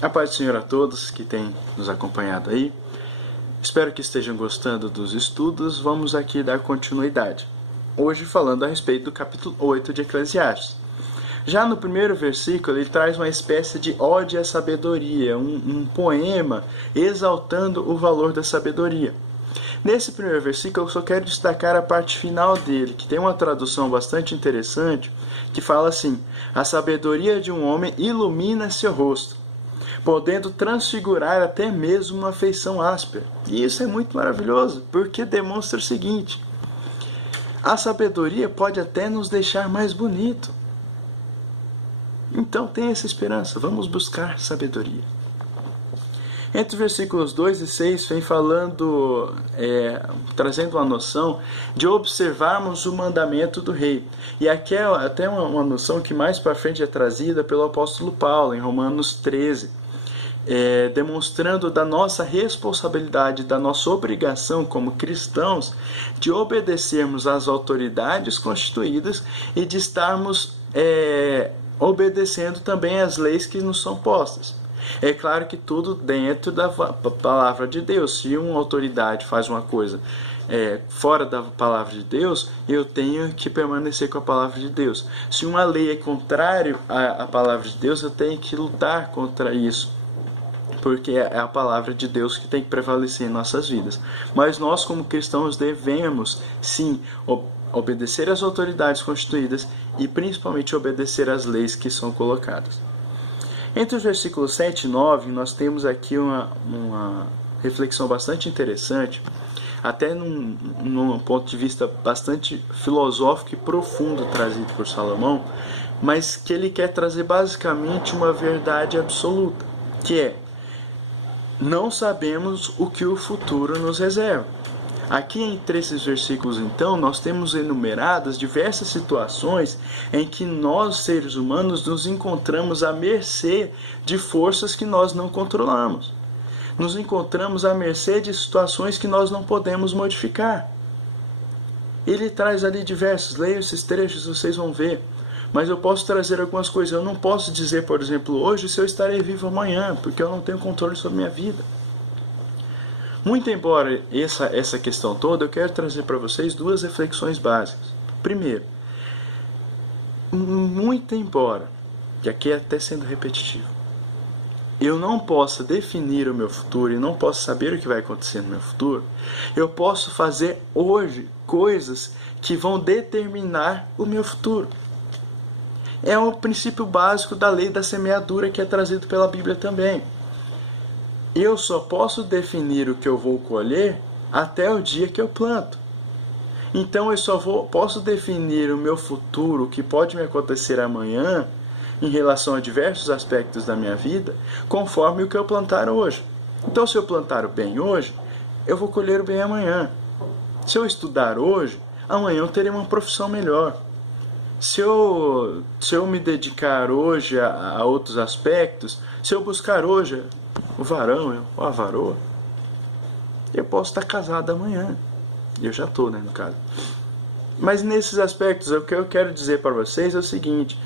A paz do Senhor a todos que têm nos acompanhado aí. Espero que estejam gostando dos estudos. Vamos aqui dar continuidade. Hoje falando a respeito do capítulo 8 de Eclesiastes. Já no primeiro versículo ele traz uma espécie de ode à sabedoria, um poema exaltando o valor da sabedoria. Nesse primeiro versículo eu só quero destacar a parte final dele, que tem uma tradução bastante interessante, que fala assim: a sabedoria de um homem ilumina seu rosto, podendo transfigurar até mesmo uma feição áspera. E isso é muito maravilhoso, porque demonstra o seguinte: a sabedoria pode até nos deixar mais bonito. Então tenha essa esperança, vamos buscar sabedoria. Entre os versículos 2 e 6 vem falando, trazendo uma noção de observarmos o mandamento do rei. E aqui é até uma noção que mais para frente é trazida pelo apóstolo Paulo, em Romanos 13. Demonstrando da nossa responsabilidade, da nossa obrigação como cristãos de obedecermos às autoridades constituídas e de estarmos obedecendo também às leis que nos são postas. É claro que tudo dentro da palavra de Deus. Se uma autoridade faz uma coisa fora da palavra de Deus, eu tenho que permanecer com a palavra de Deus. Se uma lei é contrária à palavra de Deus, eu tenho que lutar contra isso, porque é a palavra de Deus que tem que prevalecer em nossas vidas. Mas nós, como cristãos, devemos, sim, obedecer às autoridades constituídas e principalmente obedecer às leis que são colocadas. Entre os versículos 7 e 9, nós temos aqui uma reflexão bastante interessante, até num ponto de vista bastante filosófico e profundo trazido por Salomão, mas que ele quer trazer basicamente uma verdade absoluta, que é: não sabemos o que o futuro nos reserva. Aqui entre esses versículos, então, nós temos enumeradas diversas situações em que nós, seres humanos, nos encontramos à mercê de forças que nós não controlamos. Nos encontramos à mercê de situações que nós não podemos modificar. Ele traz ali diversos, leiam esses trechos, vocês vão ver. Mas eu posso trazer algumas coisas. Eu não posso dizer, por exemplo, hoje se eu estarei vivo amanhã, porque eu não tenho controle sobre a minha vida. Muito embora essa questão toda, eu quero trazer para vocês duas reflexões básicas. Primeiro, muito embora, e aqui é até sendo repetitivo, eu não possa definir o meu futuro e não posso saber o que vai acontecer no meu futuro, eu posso fazer hoje coisas que vão determinar o meu futuro. É o princípio básico da lei da semeadura que é trazido pela Bíblia também. Eu só posso definir o que eu vou colher até o dia que eu planto. Então eu só posso definir o meu futuro, o que pode me acontecer amanhã, em relação a diversos aspectos da minha vida, conforme o que eu plantar hoje. Então, se eu plantar o bem hoje, eu vou colher o bem amanhã. Se eu estudar hoje, amanhã eu terei uma profissão melhor. Se eu me dedicar hoje a outros aspectos, se eu buscar hoje o varão ou a varoa, eu posso estar casado amanhã. Eu já estou, né, no caso. Mas nesses aspectos, o que eu quero dizer para vocês é o seguinte: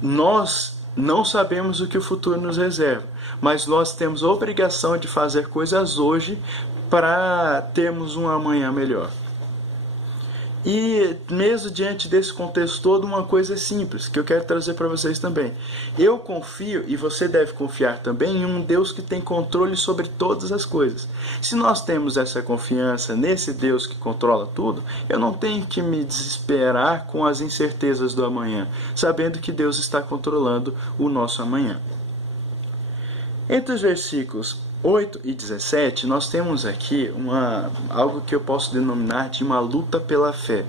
nós não sabemos o que o futuro nos reserva, mas nós temos a obrigação de fazer coisas hoje para termos um amanhã melhor. E mesmo diante desse contexto todo, uma coisa é simples, que eu quero trazer para vocês também. Eu confio, e você deve confiar também, em um Deus que tem controle sobre todas as coisas. Se nós temos essa confiança nesse Deus que controla tudo, eu não tenho que me desesperar com as incertezas do amanhã, sabendo que Deus está controlando o nosso amanhã. Entre os versículos 8 e 17, nós temos aqui algo que eu posso denominar de uma luta pela fé.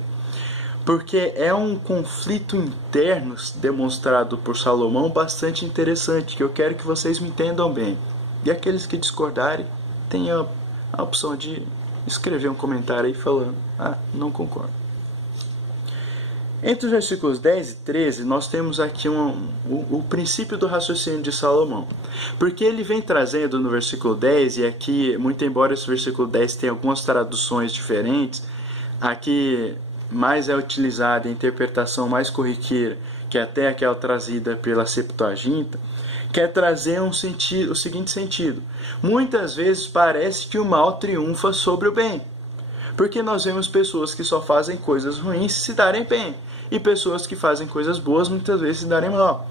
Porque é um conflito interno demonstrado por Salomão bastante interessante, que eu quero que vocês me entendam bem. E aqueles que discordarem, têm a opção de escrever um comentário aí falando: não concordo. Entre os versículos 10 e 13, nós temos aqui o princípio do raciocínio de Salomão. Porque ele vem trazendo no versículo 10, e aqui, muito embora esse versículo 10 tenha algumas traduções diferentes, aqui mais é utilizada a interpretação mais corriqueira, que é até aquela trazida pela Septuaginta, quer trazer o seguinte sentido. Muitas vezes parece que o mal triunfa sobre o bem. Porque nós vemos pessoas que só fazem coisas ruins se darem bem. E pessoas que fazem coisas boas muitas vezes se darem mal.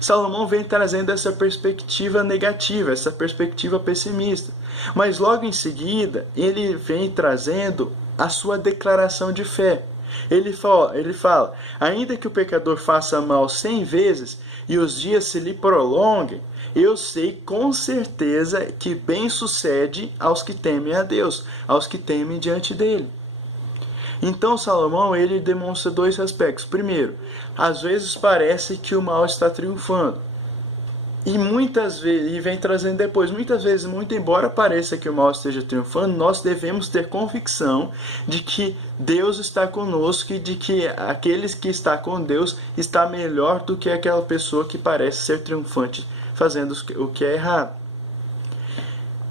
Salomão vem trazendo essa perspectiva negativa, essa perspectiva pessimista. Mas logo em seguida, ele vem trazendo a sua declaração de fé. Ele fala, ainda que o pecador faça mal 100 vezes e os dias se lhe prolonguem, eu sei com certeza que bem sucede aos que temem a Deus, aos que temem diante dele. Então Salomão ele demonstra dois aspectos. Primeiro, às vezes parece que o mal está triunfando. E muitas vezes, e vem trazendo depois, muitas vezes, muito embora pareça que o mal esteja triunfando, nós devemos ter convicção de que Deus está conosco e de que aqueles que estão com Deus está melhor do que aquela pessoa que parece ser triunfante fazendo o que é errado.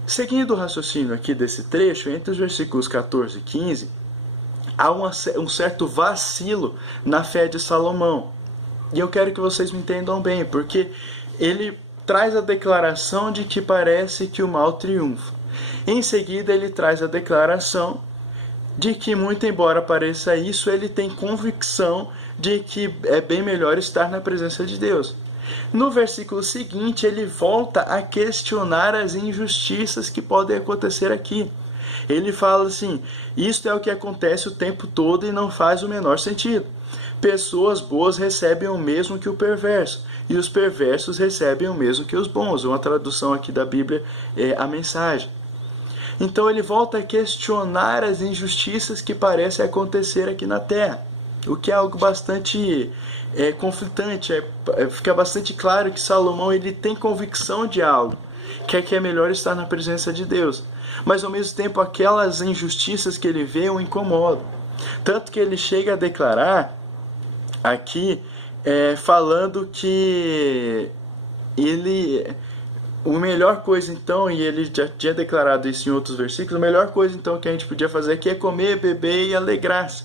Seguindo o raciocínio aqui desse trecho, entre os versículos 14 e 15, há um certo vacilo na fé de Salomão. E eu quero que vocês me entendam bem, porque ele traz a declaração de que parece que o mal triunfa. Em seguida, ele traz a declaração de que, muito embora pareça isso, ele tem convicção de que é bem melhor estar na presença de Deus. No versículo seguinte, ele volta a questionar as injustiças que podem acontecer aqui. Ele fala assim, isto é o que acontece o tempo todo e não faz o menor sentido. Pessoas boas recebem o mesmo que o perverso, e os perversos recebem o mesmo que os bons. Uma tradução aqui da Bíblia é a Mensagem. Então ele volta a questionar as injustiças que parecem acontecer aqui na Terra, o que é algo bastante conflitante. Fica bastante claro que Salomão ele tem convicção de algo, que é melhor estar na presença de Deus. Mas ao mesmo tempo aquelas injustiças que ele vê o incomodam. Tanto que ele chega a declarar aqui, falando que a melhor coisa então, e ele já tinha declarado isso em outros versículos, a melhor coisa então que a gente podia fazer aqui é comer, beber e alegrar-se.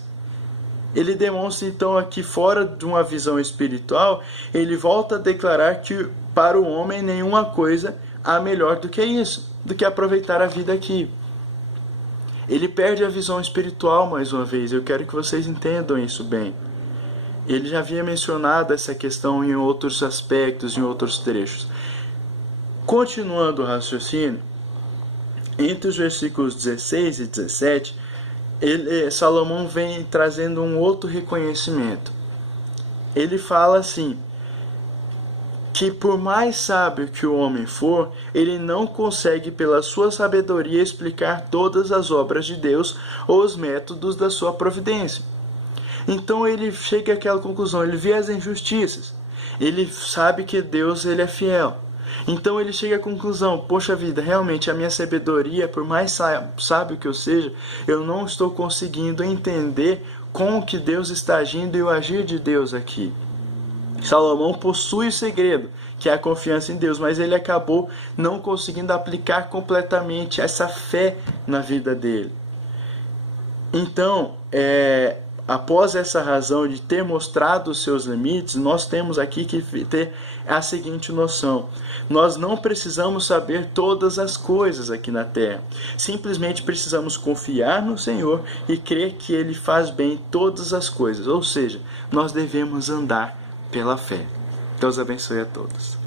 Ele demonstra então aqui, fora de uma visão espiritual, ele volta a declarar que para o homem nenhuma coisa há melhor do que isso, do que aproveitar a vida aqui. Ele perde a visão espiritual mais uma vez, eu quero que vocês entendam isso bem. Ele já havia mencionado essa questão em outros aspectos, em outros trechos. Continuando o raciocínio, entre os versículos 16 e 17, Salomão vem trazendo um outro reconhecimento. Ele fala assim, que por mais sábio que o homem for, ele não consegue pela sua sabedoria explicar todas as obras de Deus ou os métodos da sua providência. Então ele chega àquela conclusão, ele vê as injustiças, ele sabe que Deus ele é fiel. Então ele chega à conclusão, poxa vida, realmente a minha sabedoria, por mais sábio que eu seja, eu não estou conseguindo entender como que Deus está agindo e o agir de Deus aqui. Salomão possui o segredo, que é a confiança em Deus, mas ele acabou não conseguindo aplicar completamente essa fé na vida dele. Então, após essa razão de ter mostrado os seus limites, nós temos aqui que ter a seguinte noção. Nós não precisamos saber todas as coisas aqui na Terra. Simplesmente precisamos confiar no Senhor e crer que Ele faz bem todas as coisas. Ou seja, nós devemos andar pela fé. Deus abençoe a todos.